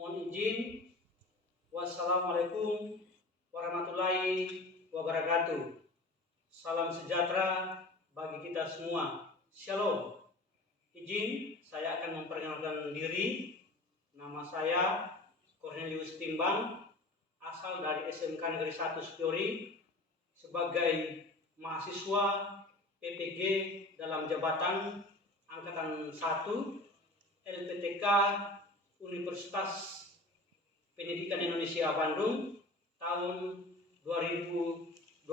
Mohon izin. Wassalamualaikum warahmatullahi wabarakatuh. Salam sejahtera bagi kita semua. Shalom. Izin, saya akan memperkenalkan diri. Nama saya Cornelius Timbang, asal dari SMK Negeri 1 Spiori, sebagai mahasiswa PPG dalam jabatan Angkatan 1 LPTK Universitas Pendidikan Indonesia Bandung tahun 2022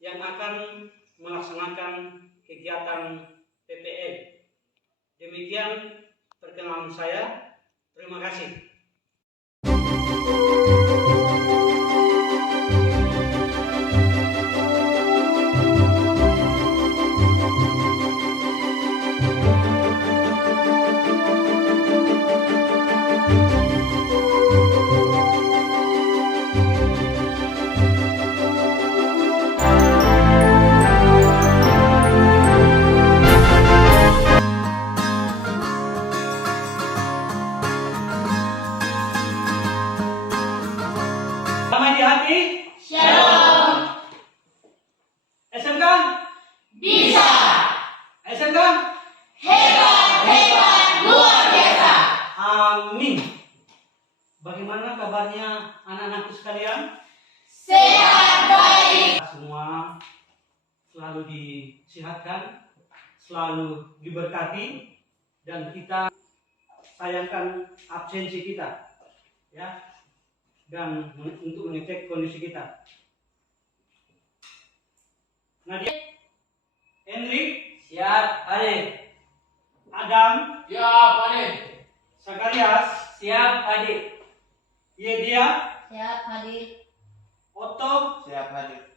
yang akan melaksanakan kegiatan PPL. Demikian perkenalan saya. Terima kasih. Damai di hati. Shalom. SMK Bisa. SMK Hebat, luar biasa. Amin. Bagaimana kabarnya anak-anakku sekalian? Sehat, baik. Semua selalu disehatkan, selalu diberkati, dan kita sayangkan absensi kita, ya, dan untuk mengecek kondisi kita. Nadia, Henry, Siap, hadir. Adam, Siap, hadir. Sakarias, Siap, hadir. Yedia, Siap, hadir. Otto, Siap, hadir.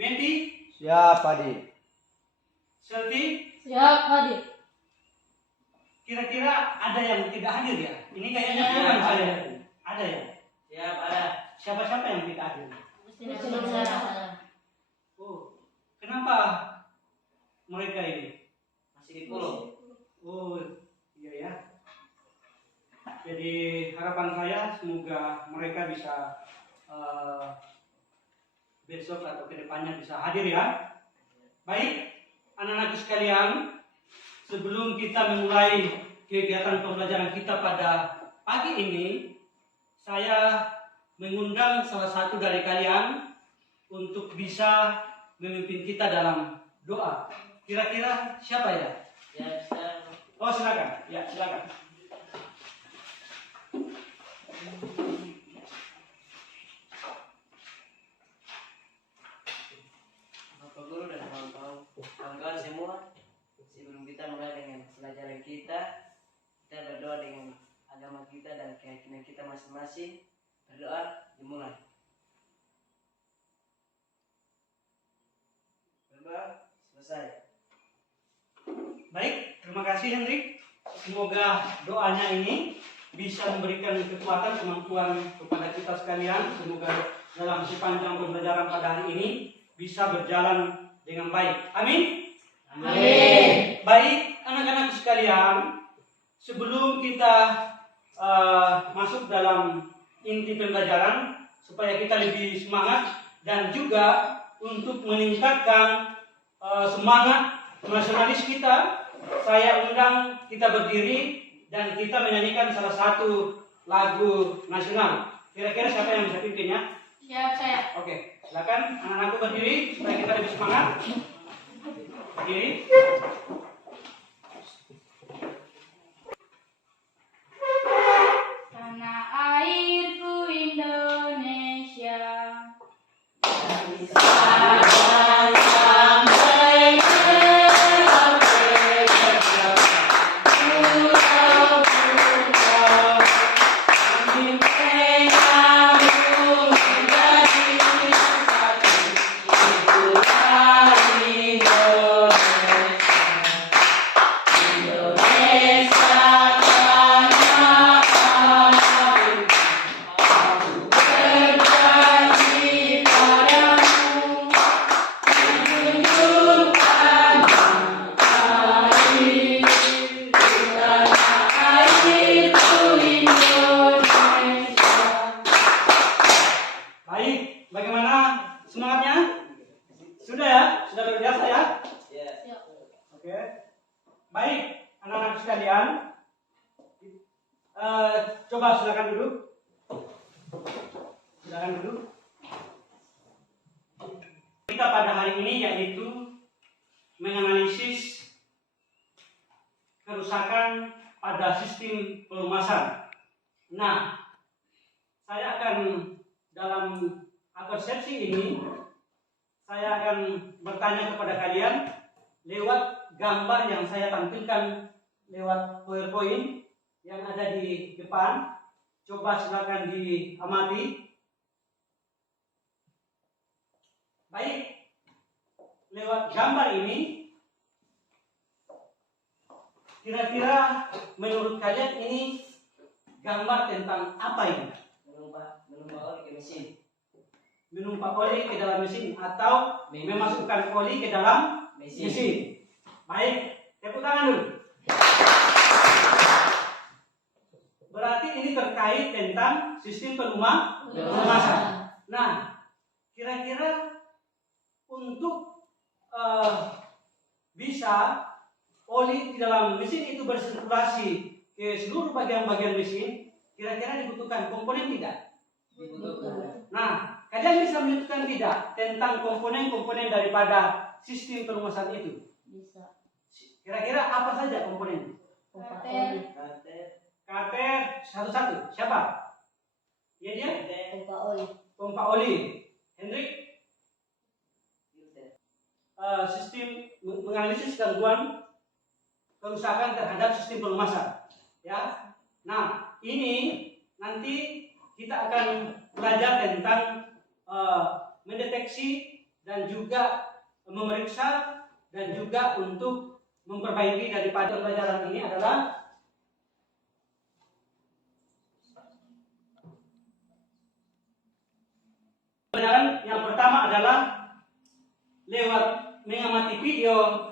Mendy, Siap, hadir. Selvi. Siap, hadir. Kira-kira ada yang tidak hadir ya? Ini kayaknya Siap. kurang saya. Ada ya? Siap, ada. Siapa-siapa yang tidak hadir? Oh, kenapa mereka ini? Masih di pulau. Oh, iya ya. Jadi harapan saya semoga mereka bisa besok atau kedepannya bisa hadir ya. Baik, anak-anak sekalian, sebelum kita memulai kegiatan pembelajaran kita pada pagi ini, saya mengundang salah satu dari kalian untuk bisa memimpin kita dalam doa. Kira-kira siapa ya? Ya, siap. Oh, silakan. Ya, silakan. Bapak Guru dan kawan-kawan semua, sebelum kita mulai dengan pelajaran kita berdoa dengan agama kita dan keyakinan kita masing-masing. Berdoa, dimulai. Berdoa, selesai. Baik, terima kasih Henry. Semoga doanya ini bisa memberikan kekuatan, kemampuan kepada kita sekalian. Semoga dalam sepanjang pembelajaran pada hari ini bisa berjalan dengan baik. Amin. Amin. Baik, anak-anak sekalian, sebelum kita masuk dalam inti pembelajaran, supaya kita lebih semangat dan juga untuk meningkatkan semangat nasionalis kita, saya undang kita berdiri dan kita menyanyikan salah satu lagu nasional. Kira-kira siapa yang bisa pimpinnya? Siap, saya. Oke, silakan anak-anakku berdiri supaya kita lebih semangat. Berdiri. Tanah airku Indonesia. anak-anak sekalian, coba silakan duduk. Silakan duduk. Kita pada hari ini yaitu menganalisis kerusakan pada sistem pelumasan. Nah, saya akan dalam persepsi ini, saya akan bertanya kepada kalian lewat gambar yang saya tampilkan lewat PowerPoint yang ada di depan. Coba silakan diamati. Baik, lewat gambar ini, kira-kira menurut kalian ini gambar tentang apa ini? Menumpah oli ke mesin. Menumpah oli ke dalam mesin atau memasukkan oli ke dalam mesin. Baik, tepuk tangan dulu. Berarti ini terkait tentang sistem pelumasan. Nah, kira-kira untuk bisa oli di dalam mesin itu bersirkulasi ke seluruh bagian-bagian mesin, kira-kira dibutuhkan komponen tidak? Dibutuhkan. Nah, kalian bisa menyebutkan tidak tentang komponen-komponen daripada sistem pelumasan itu? Bisa. Kira-kira apa saja komponen? Kater. Kater satu-satu. Siapa? Ya dia? Pompa oli. Pompa oli. Hendrik? Sistem menganalisis gangguan kerusakan terhadap sistem pelumasan. Ya. Nah, ini nanti kita akan belajar tentang mendeteksi dan juga memeriksa dan juga untuk memperbaiki daripada pelajaran ini adalah pelajaran yang pertama adalah lewat mengamati video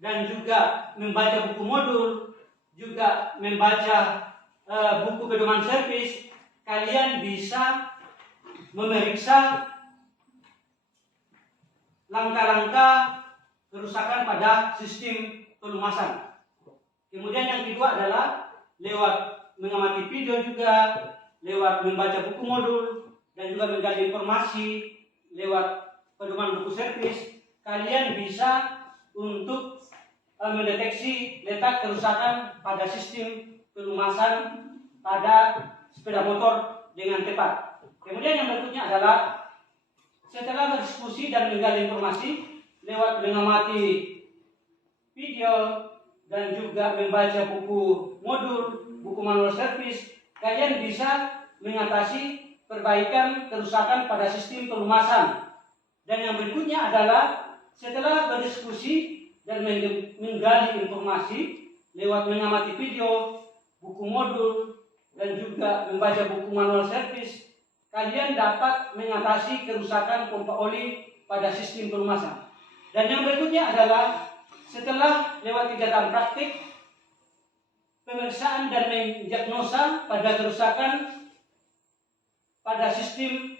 dan juga membaca buku modul, juga membaca buku pedoman servis, kalian bisa memeriksa langkah-langkah kerusakan pada sistem pelumasan. Kemudian yang kedua adalah lewat mengamati video juga, lewat membaca buku modul, dan juga menggali informasi lewat pedoman buku servis, kalian bisa untuk mendeteksi letak kerusakan pada sistem pelumasan pada sepeda motor dengan tepat. Kemudian yang berikutnya adalah setelah berdiskusi dan menggali informasi lewat mengamati video dan juga membaca buku modul, buku manual servis, kalian bisa mengatasi perbaikan kerusakan pada sistem pelumasan. Dan yang berikutnya adalah setelah berdiskusi dan menggali informasi lewat mengamati video, buku modul, dan juga membaca buku manual servis, kalian dapat mengatasi kerusakan pompa oli pada sistem pelumasan. Dan yang berikutnya adalah setelah lewat kegiatan praktik, pemeriksaan dan mendiagnosa pada kerusakan pada sistem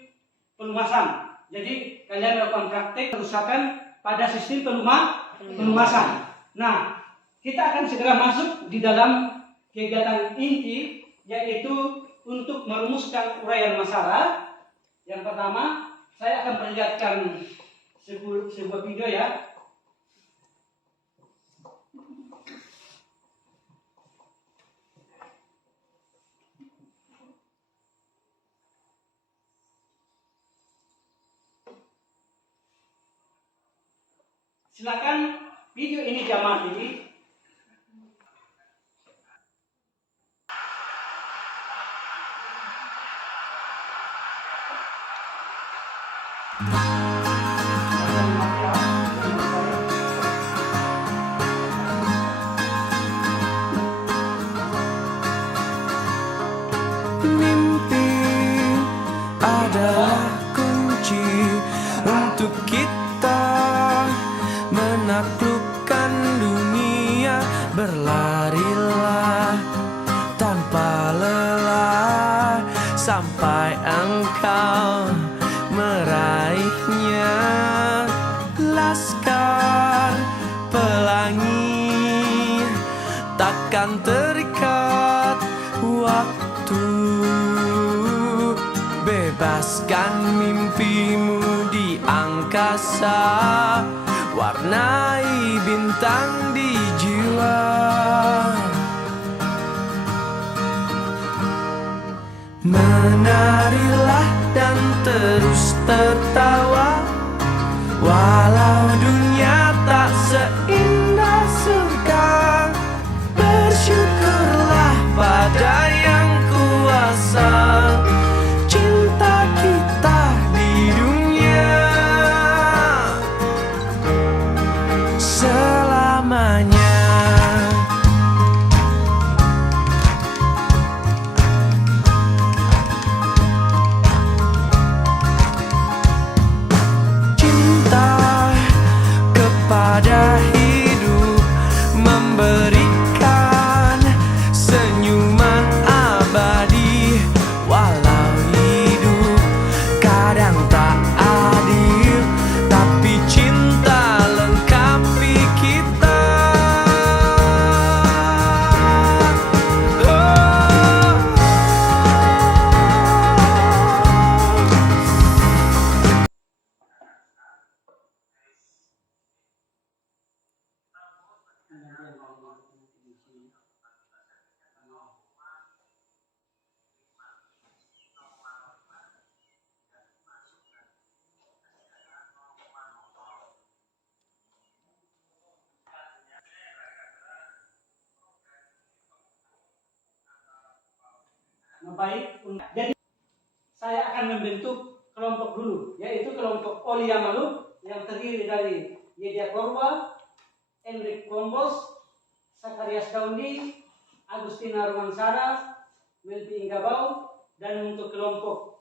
pelumasan. Jadi kalian melakukan praktik kerusakan pada sistem pelumasan. Nah, kita akan segera masuk di dalam kegiatan inti, yaitu untuk merumuskan uraian masalah. Yang pertama, saya akan perlihatkan sebuah video ya. Silakan video ini diamati. Mimpi adalah kunci untuk kita menaklukkan dunia. Berlarilah tanpa lelah sampai engkau meraihnya. Laskar Pelangi takkan terikat waktu. Bebaskan mimpimu di angkasa, warnai bintang di jiwa. Menarilah dan terus tertawa, walau dunia tak seindah surga. Bersyukurlah pada yang kuasa, cinta kita di dunia selamanya. Pada hidup memberikan senyuman abadi, walau hidup kadang tak adil, tapi cinta lengkapi kita. Baik, jadi saya akan membentuk kelompok dulu, yaitu kelompok Olia Maluk yang terdiri dari Yedia Korwa, Enrik Kombos, Sakarias Daundi, Agustina Romansara, Melti Inggabau, dan untuk kelompok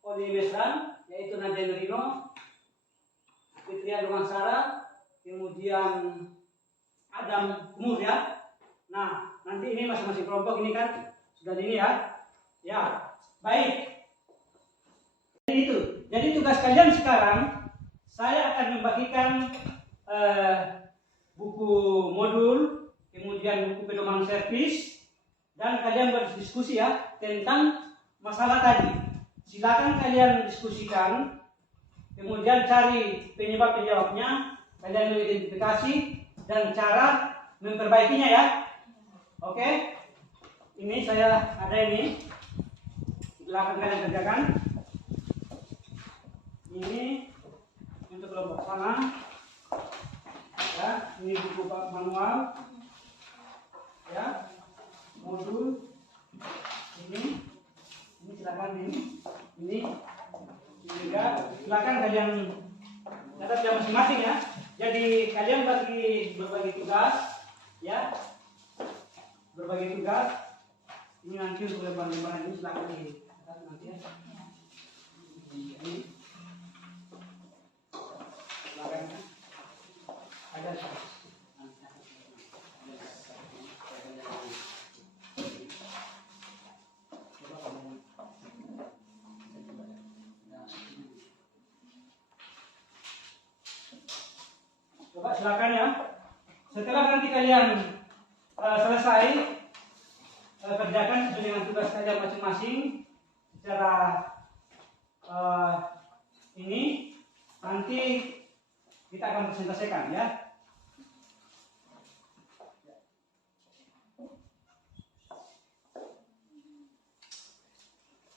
Oli Mesran yaitu Nadia Merino, Fitrian Romansara, kemudian Adam Kumur ya. Nah, nanti ini masing-masing kelompok ini kan sudah ini ya. Ya, baik. Jadi tugas kalian sekarang, saya akan membagikan buku modul, kemudian buku pedoman servis, dan kalian berdiskusi ya tentang masalah tadi. Silakan kalian diskusikan, kemudian cari penyebab-penyebabnya, kalian mengidentifikasi dan cara memperbaikinya ya. Oke? Ini saya ada ini. Silakan kalian kerjakan. Ini untuk kelompok sana. Ya, ini buku manual. Ya, modul. Ini silakan ini juga. Silakan kalian catat yang masing-masing ya. Jadi kalian berbagi tugas, ya, berbagi tugas. Ini nanti untuk lembaran ini silakan di nanti ya. Ini silakan ya. Ada coba silakan ya. Setelah nanti kalian selesai kerjakan sesuai dengan tugas kalian masing-masing secara ini nanti kita akan presentasikan ya.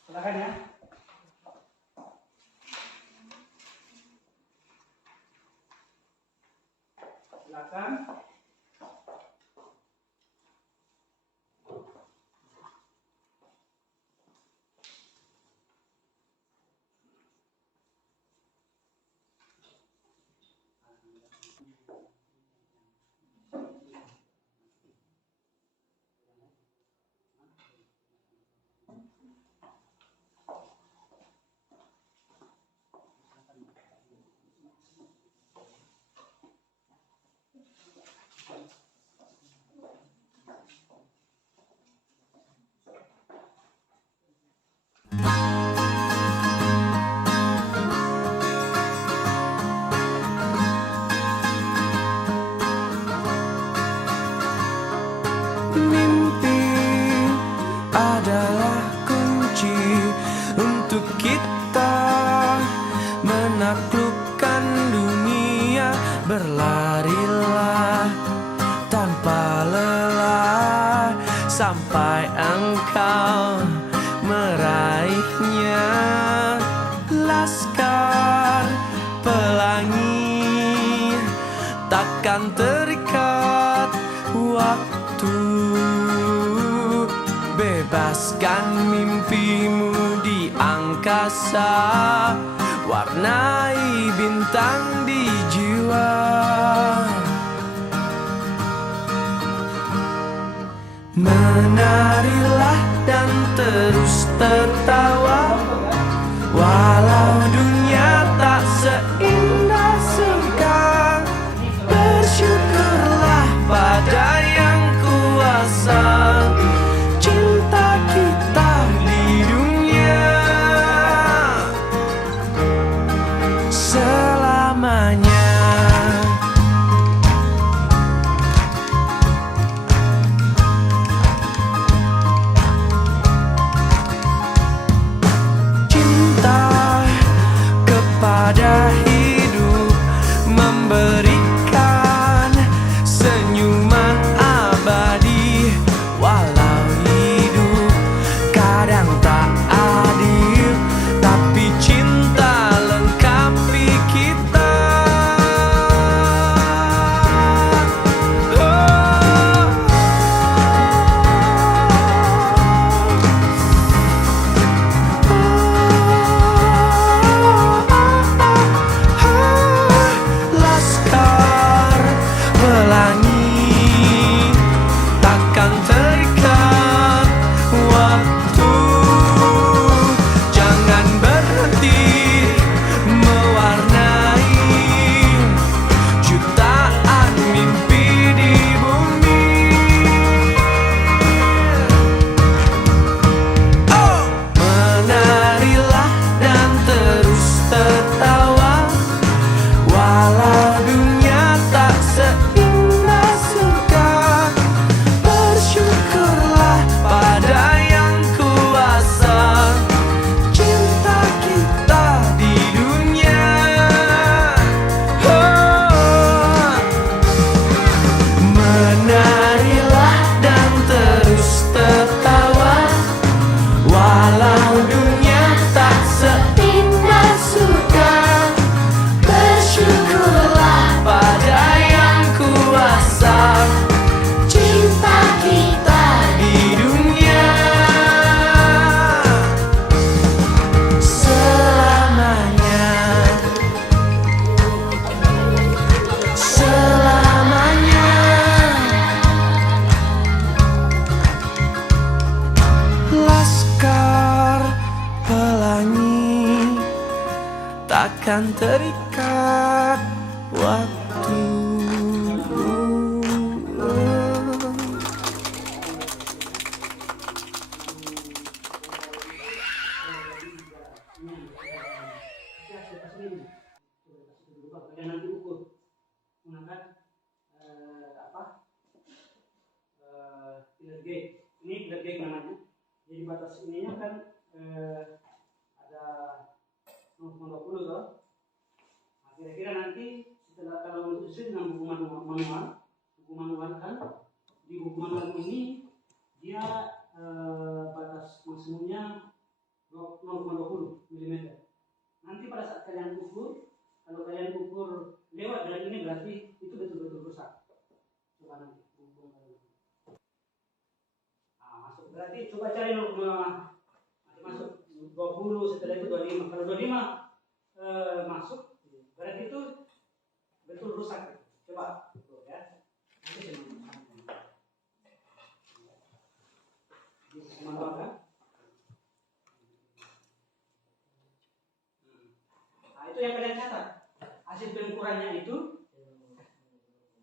Silakan ya. Silakan. sampai engkau meraihnya. Laskar pelangi takkan terikat waktu. Bebaskan mimpimu di angkasa, warnai bintang di jiwa. Menarilah dan terus tertawa, walau dunia tak seindah surga. Bersyukurlah pada yang kuasa, cinta kita di dunia selamanya. Pada hidup memberikan senyuman abadi, walau hidup kadang tak adil, tapi cinta lengkapi kita. Takkan terikat waktu. Dan nanti ukur mengangkat pilar gate. Ini pilar gate namanya. Jadi batas ininya kan ada 20 toh. Nah, kira-kira nanti setelah kalau untuk sesuai dengan buku manual kan di buku manual ini dia batas maksimumnya 0,20 mm. Nanti pada saat kalian ukur, kalau kalian ukur lewat dari ini berarti itu betul-betul rusak. Coba nanti ukur kalian. Nah, masuk berarti coba cari masuk 20, setelah itu 25. Kalau 25 masuk, berarti itu betul rusak. Coba ya. Nanti saya manual kan. Nah, itu yang kalian catat. Hasil pengukurannya itu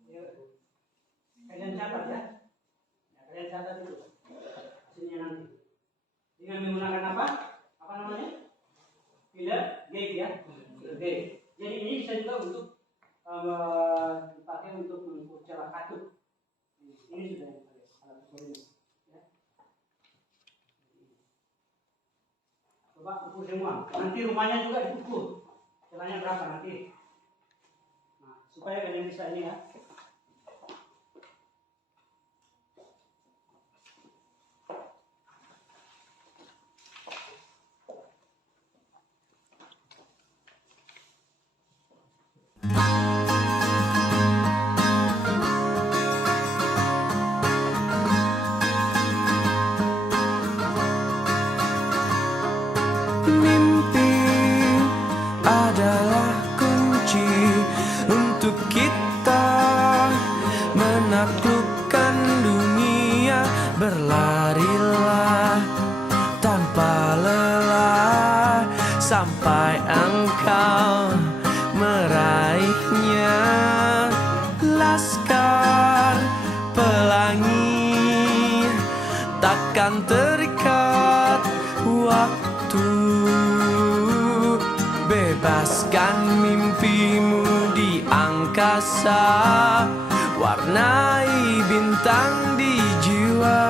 ya, kalian catat ya. Kalian catat itu hasilnya nanti. Dengan menggunakan apa? Apa namanya? Pilar gate ya. Pilar gate. Jadi ini bisa juga untuk dipakai untuk mengukur jarak katut. Ini sudah yang alat ukur ini. Ya. Coba ukur semua. Nanti rumahnya juga diukur. Celahnya berapa nanti? Nah, supaya kalian bisa ini ya. berlarilah tanpa lelah sampai engkau meraihnya. Laskar pelangi takkan terikat waktu. Bebaskan mimpimu di angkasa, warnai bintang di jiwa.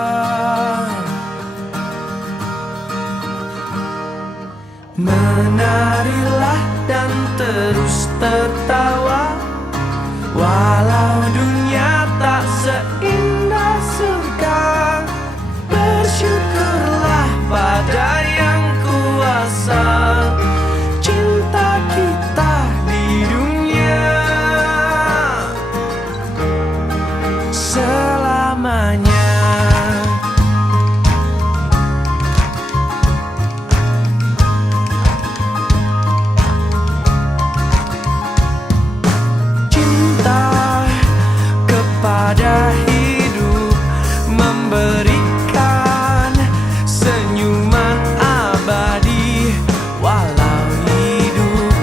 Menarilah dan terus tertawa, walau dunia tak seindah surga. Bersyukurlah pada yang kuasa, cinta kita di dunia selamanya. Pada hidup memberikan senyuman abadi, walau hidup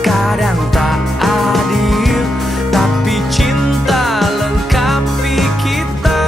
kadang tak adil, tapi cinta lengkapi kita.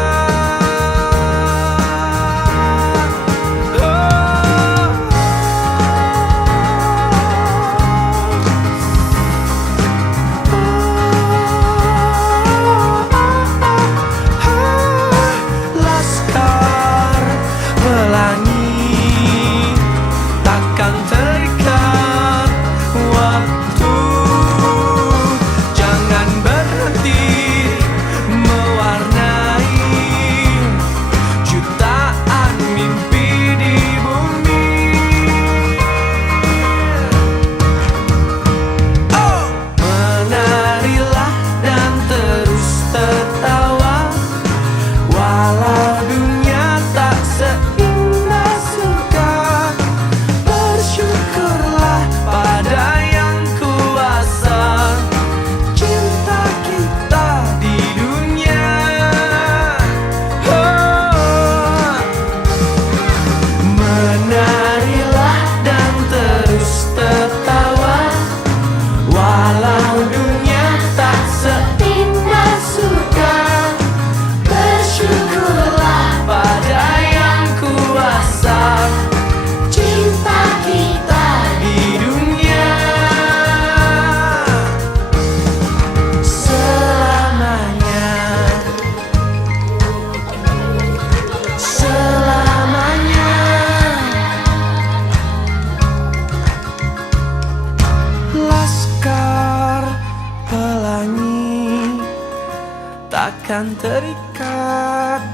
Takkan terikat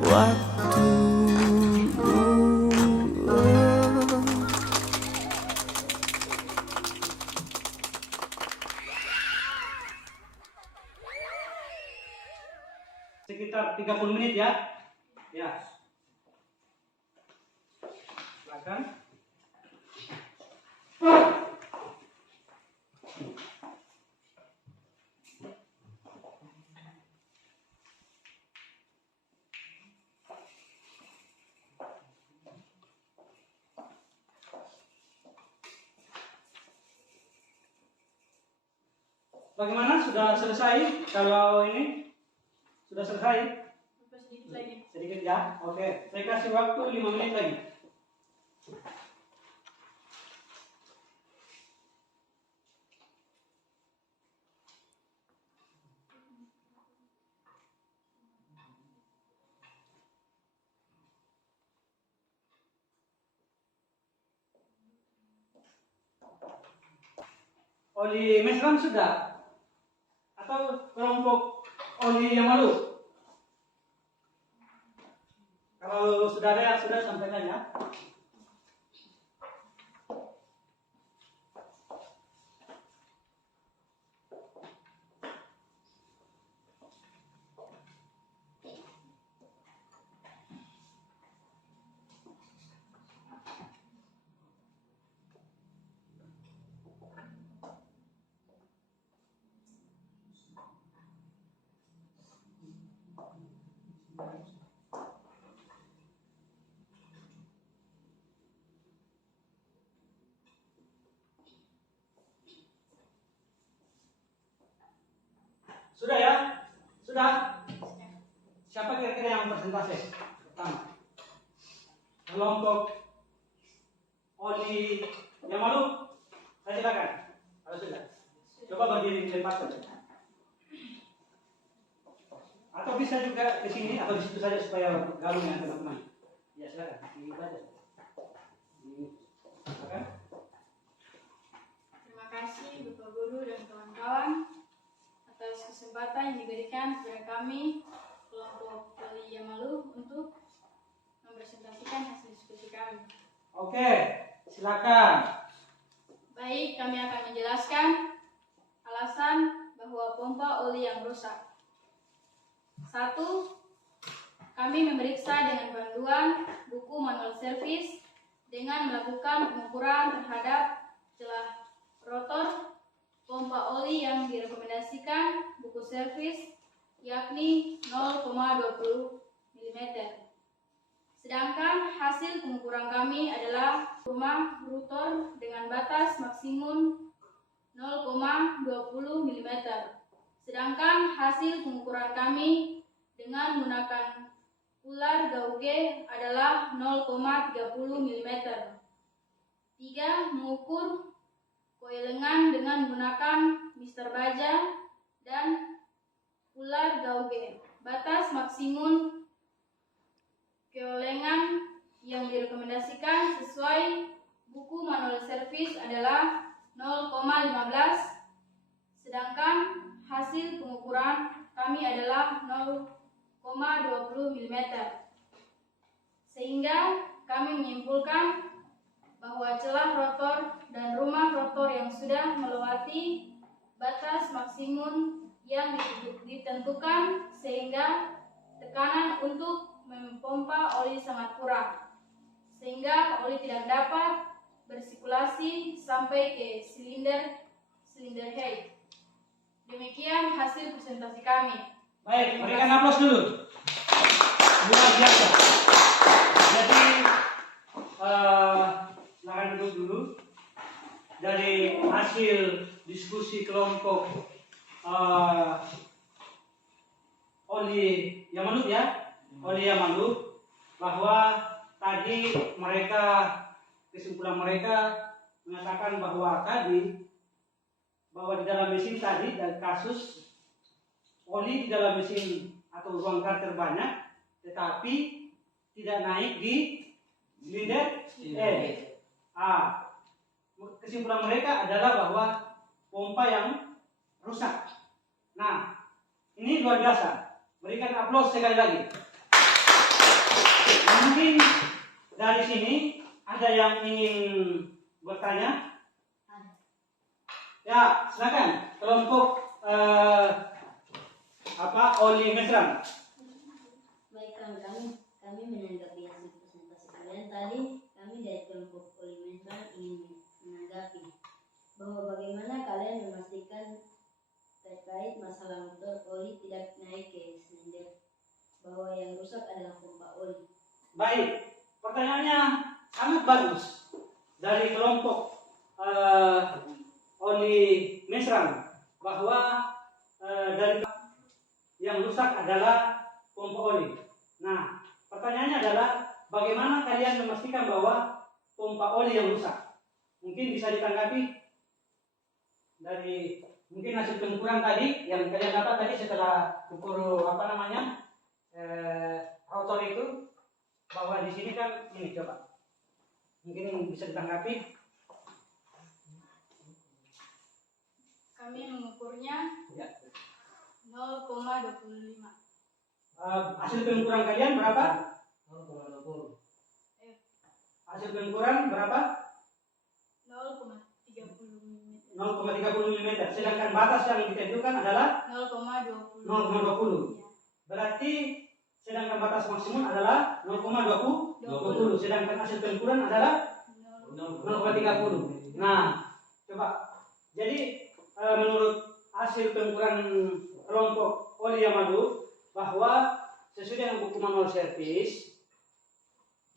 waktu. Sekitar 30 menit ya. Ya. Silakan. Bagaimana? Sudah selesai? Kalau ini sudah selesai? Sedikit lagi. Sedikit ya? Oke. Saya kasih waktu 5 menit lagi. Oli Mesram sudah? Atau kelompok Oli yang malu? Kalau sudah ada yang sudah sampaikan ya. Sudah ya? Sudah? Siapa kira-kira yang persentase? Pertama. Kelompok Oli yang malu? Saya silakan. Kalau sudah. Coba berdiri di tempat saja. Atau bisa juga ke sini atau di situ saja supaya gabung ya teman-teman. Ya silakan. Ini saja. Silakan. Terima kasih Bapak Guru dan kawan-kawan atas kesempatan yang diberikan kepada kami kelompok Oli Yamalu untuk mempresentasikan hasil diskusi kami. Oke, silakan. Baik, kami akan menjelaskan alasan bahwa pompa oli yang rusak. 1. Kami memeriksa dengan bantuan buku manual servis dengan melakukan pengukuran terhadap celah rotor pompa oli yang direkomendasikan buku servis yakni 0,20 mm. Sedangkan hasil pengukuran kami adalah rumah rotor dengan batas maksimum 0,20 mm. Sedangkan hasil pengukuran kami dengan menggunakan ular gauge adalah 0,30 mm. 3. Mengukur koil lengan dengan menggunakan mister baja dan ular gauge. Batas maksimum keolengan yang direkomendasikan sesuai buku manual servis adalah 0,15, sedangkan hasil pengukuran kami adalah 0,20 mm. Sehingga kami menyimpulkan bahwa celah rotor dan rumah rotor yang sudah melewati batas maksimum yang ditentukan sehingga tekanan untuk mempompa oli sangat kurang, sehingga oli tidak dapat bersirkulasi sampai ke silinder head. Demikian hasil presentasi kami. Baik, berikan aplaus dulu. Luar biasa. Jadi, silakan duduk dulu. Dari hasil diskusi kelompok Oli Yamalu ya. Oli Yamalu bahwa tadi kesimpulan mereka mengatakan bahwa di dalam mesin tadi dan kasus oli di dalam mesin atau ruang karter banyak, tetapi tidak naik di silinder head. Kesimpulan mereka adalah bahwa pompa yang rusak. Nah, ini luar biasa. Berikan aplaus sekali lagi. Mungkin dari sini ada yang ingin bertanya? Ya, silakan. Kelompok Oli Mesran. Baik, kami menanggapi hasil presentasi kalian tadi. Kami dari kelompok Oli Mesran ingin menanggapi bahwa bagaimana kalian memastikan terkait masalah motor oli tidak naik ke silinder, bahwa yang rusak adalah pompa oli. Baik, pertanyaannya sangat bagus dari kelompok Oli Mesran bahwa dari yang rusak adalah pompa oli. Nah, pertanyaannya adalah bagaimana kalian memastikan bahwa pompa oli yang rusak? Mungkin bisa ditanggapi dari mungkin hasil pengukuran tadi yang kalian dapat tadi setelah ukur rotor itu, bahwa di sini kan ini coba mungkin bisa ditanggapi. Kami mengukurnya Ya. 0,25. Hasil pengukuran kalian berapa? 0,20. Hasil pengukuran berapa? 0,30 mm. 0,30 mm. Sedangkan batas yang ditentukan adalah 0,20. 0,20. Ya. Berarti sedangkan batas maksimum adalah 0,20. Sedangkan hasil pengukuran adalah 0,30. Nah, coba. Jadi menurut hasil pengukuran kelompok Oli Yamalu bahwa sesuai dengan buku manual servis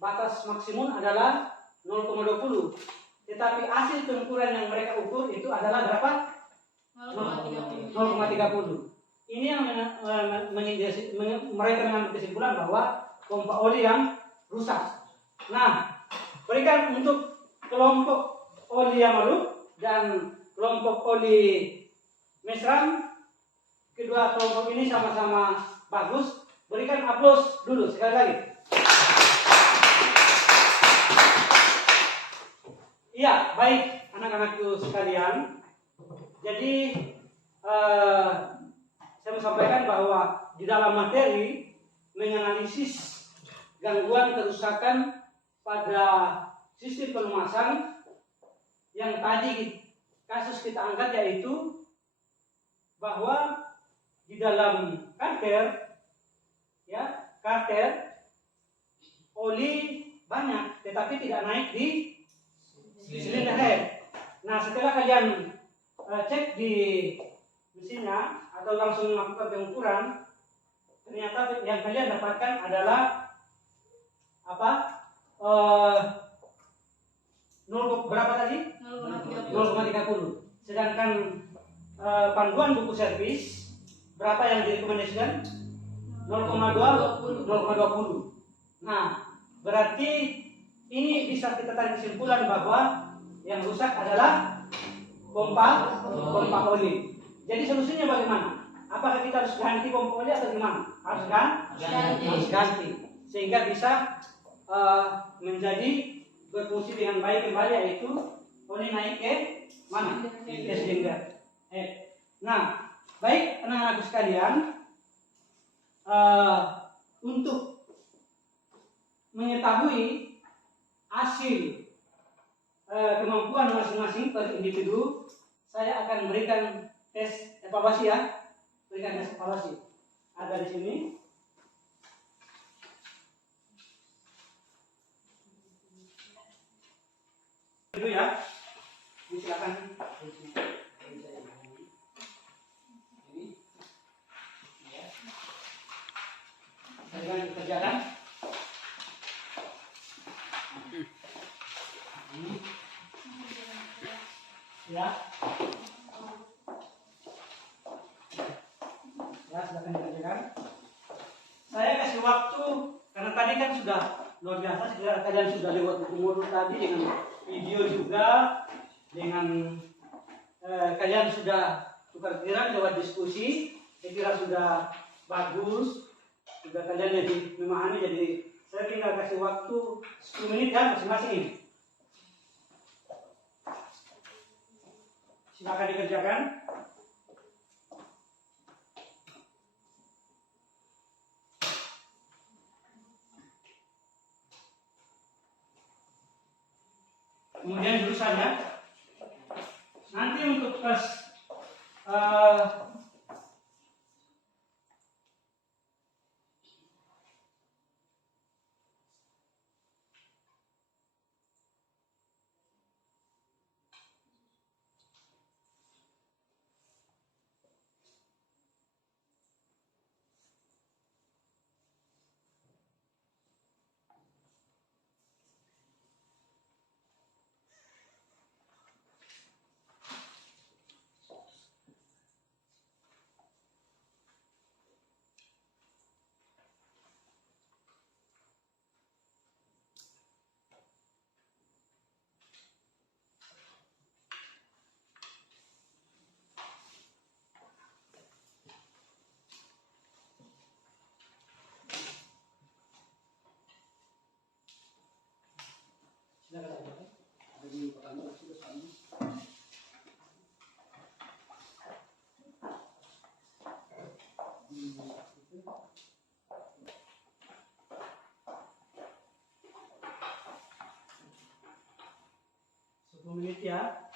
batas maksimum adalah 0,20. Tetapi hasil pengukuran yang mereka ukur itu adalah berapa? 0,30. 0,30. ini yang mereka mengambil kesimpulan bahwa pompa oli yang rusak. Nah, berikan untuk kelompok oli Yamalu dan kelompok oli Mesram, kedua kelompok ini sama-sama bagus. Berikan aplaus dulu sekali lagi. Iya, baik anak-anakku sekalian. Jadi saya mau sampaikan bahwa di dalam materi menganalisis gangguan kerusakan pada sistem pelumasan yang tadi kasus kita angkat, yaitu bahwa di dalam karter oli banyak tetapi tidak naik di silinder head. Nah, setelah kalian cek di mesinnya atau langsung melakukan pengukuran, ternyata yang kalian dapatkan adalah apa? 0, berapa tadi? 0,30. Sedangkan panduan buku servis berapa yang direkomendasikan? 0,20. Nah, berarti ini bisa kita tarik kesimpulan bahwa yang rusak adalah pompa oli. Jadi solusinya bagaimana? Apakah kita harus ganti pompa oli atau gimana? Harus ganti. Sehingga bisa menjadi berfungsi dengan baik kembali, yaitu oli naik ke mana? Ke silinder. Nah, baik anak-anakku sekalian, untuk mengetahui hasil kemampuan masing-masing per individu, saya akan berikan tes evaluasi ya. Berikan tes evaluasi. Ada di sini. Itu ya. Ini silakan. Ini. Ya. Dengan kerjakan. Ya. Ya, silakan dikerjakan. Saya kasih waktu karena tadi kan sudah luar biasa. Kalian sudah lewat buku modul tadi dengan video juga, dengan kalian sudah tukar pikiran lewat diskusi. Saya kira sudah bagus. Sudah kalian jadi memahami. Jadi saya tinggal kasih waktu 10 menit ya masing-masing ini. Silakan dikerjakan. Kemudian jurusannya. Nanti untuk tes menit ya.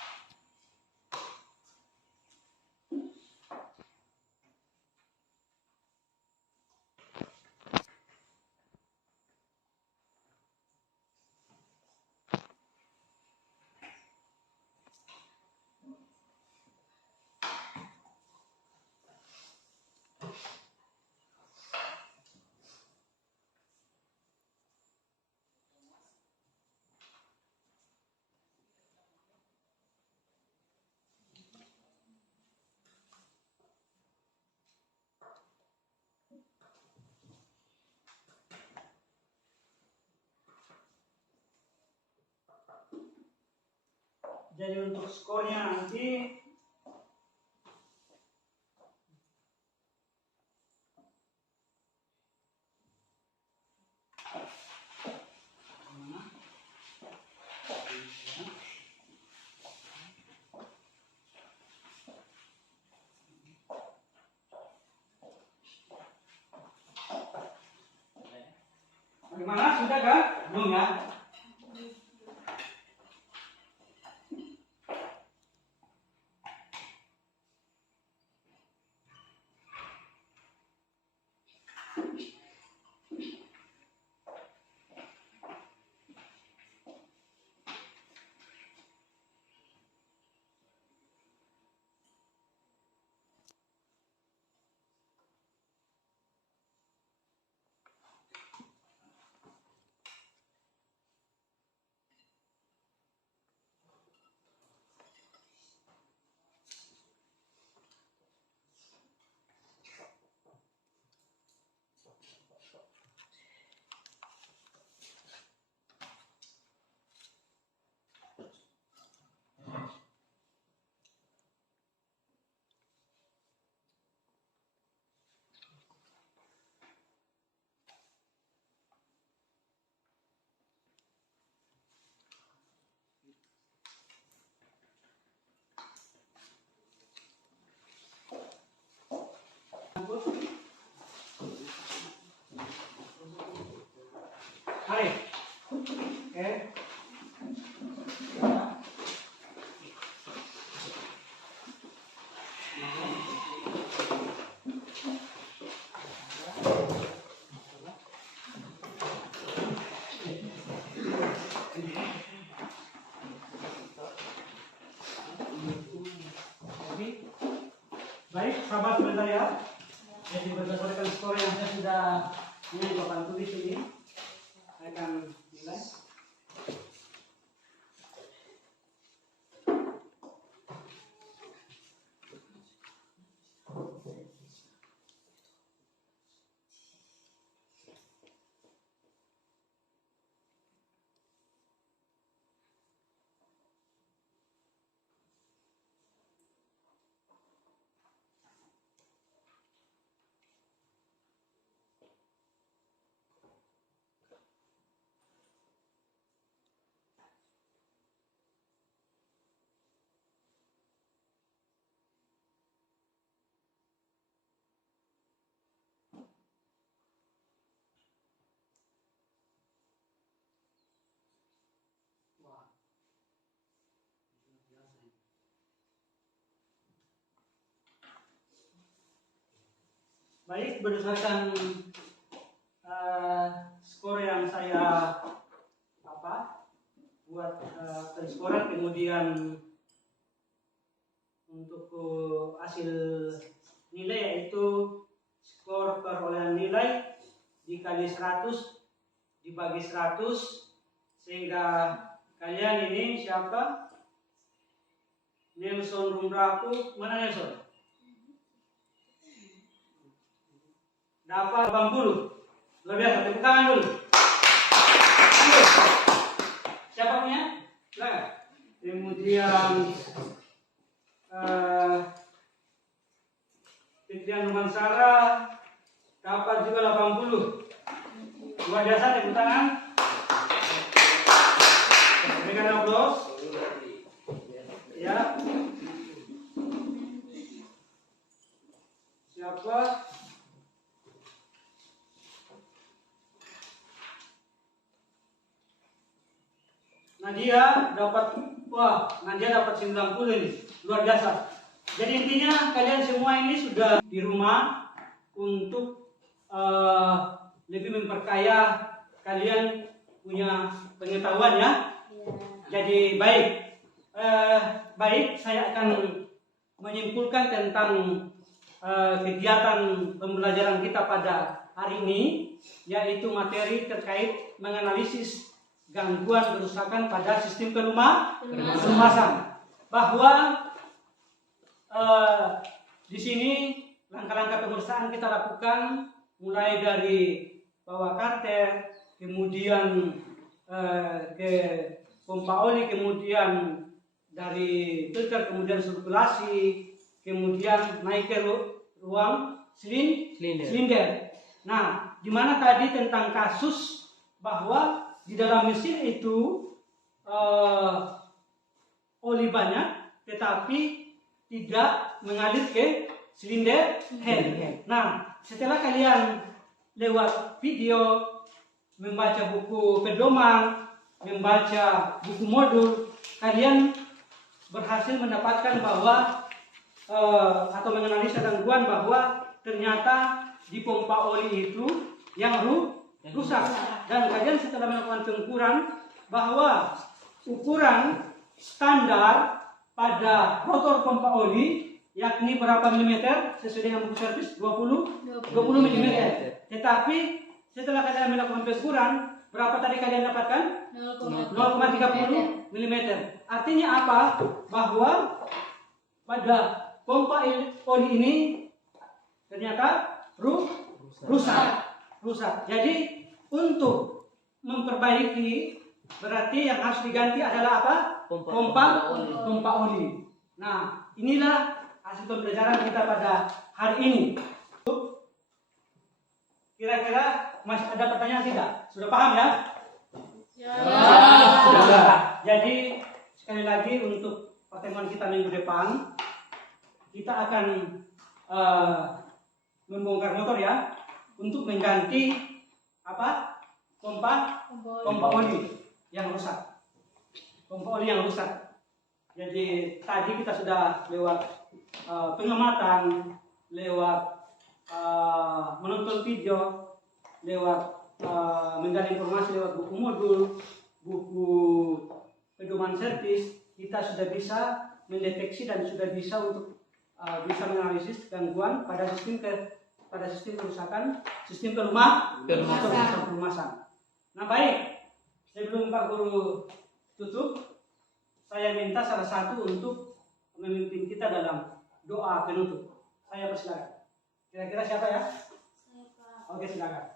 Jadi untuk skornya nanti bagaimana? Sudah kan? Belum ya? Mari. Oke. Baik, sahabat sebentar ya. Jadi berdasarkan skor yang saya sudah mencoba tulis ini, saya akan nilai. Baik, berdasarkan skor yang saya buat penskoran, kemudian untuk hasil nilai yaitu skor perolehan nilai dikali 100 dibagi 100, sehingga kalian ini siapa? Nelson Rumraku, mana Nelson? Dapat 80. Luar biasa, tepuk tangan dulu. Siapa punya? Silakan. Kemudian Fitrian Numansara dapat juga 80. Luar biasa, tepuk tangan. Berikan aplaus. Ya. Siapa? Nadia dapat 90 ini. Luar biasa. Jadi intinya kalian semua ini sudah di rumah untuk lebih memperkaya kalian punya pengetahuan ya. Jadi baik, saya akan menyimpulkan tentang kegiatan pembelajaran kita pada hari ini, yaitu materi terkait menganalisis gangguan kerusakan pada sistem pelumasan. Bahwa di sini langkah-langkah pemeriksaan kita lakukan mulai dari bawah karter, kemudian ke pompa oli, kemudian dari filter, kemudian sirkulasi, kemudian naik ke ruang silinder. Nah, di mana tadi tentang kasus bahwa di dalam mesin itu oli banyak, tetapi tidak mengalir ke silinder head. Nah, setelah kalian lewat video, membaca buku pedoman, membaca buku modul, kalian berhasil mendapatkan bahwa atau menganalisa gangguan bahwa ternyata di pompa oli itu yang rusak. Dan kalian setelah melakukan pengukuran bahwa ukuran standar pada rotor pompa oli yakni berapa milimeter sesuai dengan buku servis 20 milimeter. Tetapi setelah kalian melakukan pengukuran, berapa tadi kalian dapatkan? 0,30 mm. Artinya apa? Bahwa pada pompa oli ini ternyata rusak. Jadi untuk memperbaiki berarti yang harus diganti adalah apa? Pompa oli. Nah, inilah hasil pembelajaran kita pada hari ini. Kira-kira masih ada pertanyaan tidak? Sudah paham ya? Sudah. Jadi sekali lagi untuk pertemuan kita minggu depan, kita akan membongkar motor ya, untuk mengganti apa? Pompa oli yang rusak. Pompa oli yang rusak. Jadi tadi kita sudah lewat pengamatan, lewat menonton video, lewat menggali informasi lewat buku modul, buku pedoman servis, kita sudah bisa mendeteksi dan sudah bisa untuk bisa menganalisis gangguan pada sistem kerusakan, sistem pelumasan. Nah baik, sebelum Pak Guru tutup, saya minta salah satu untuk memimpin kita dalam doa penutup. Saya persilakan. Kira-kira siapa ya? Oke, silakan.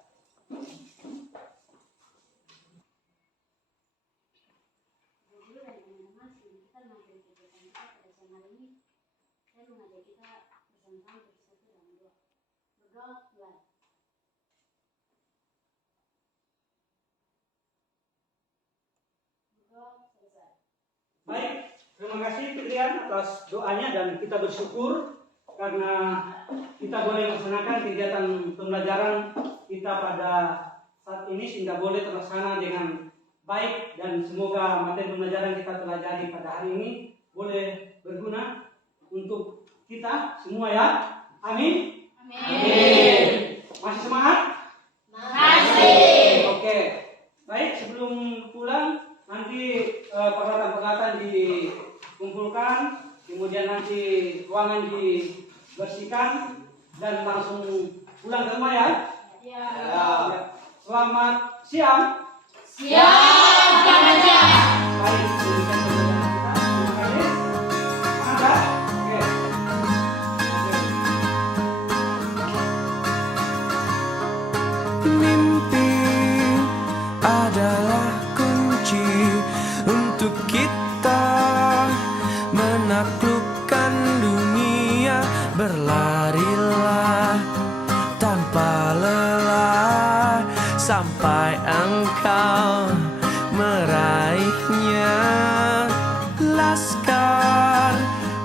Baik, terima kasih Fitrian atas doanya dan kita bersyukur karena kita boleh melaksanakan kegiatan pembelajaran kita pada saat ini sehingga boleh terlaksana dengan baik dan semoga materi pembelajaran kita pelajari pada hari ini boleh berguna untuk kita semua ya. Amin. Masih semangat? Masih. Oke. Baik, sebelum pulang nanti peralatan-peralatan dikumpulkan, kemudian nanti ruangan dibersihkan dan langsung pulang ke rumah ya. Ya. Selamat siang. Selamat siang. Baik, demikian pembelajaran kita. Terima kasih. Mimpi adalah kunci untuk kita menaklukkan dunia. Berlarilah tanpa lelah sampai engkau meraihnya. Laskar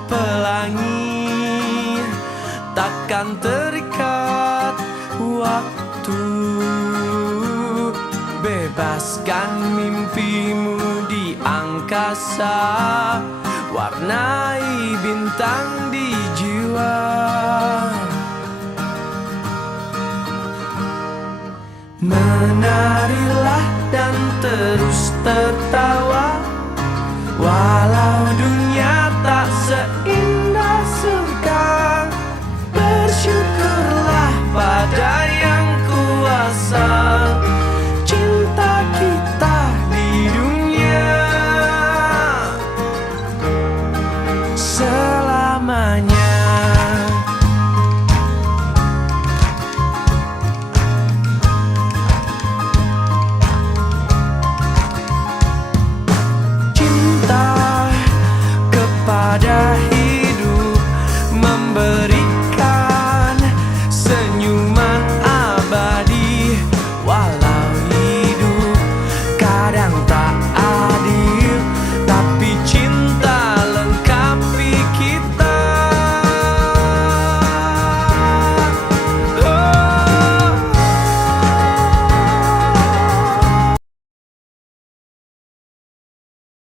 pelangi takkan terikat waktu. Bebaskan mimpimu di angkasa, warnai bintang di jiwa. Menarilah dan terus tertawa, walau dunia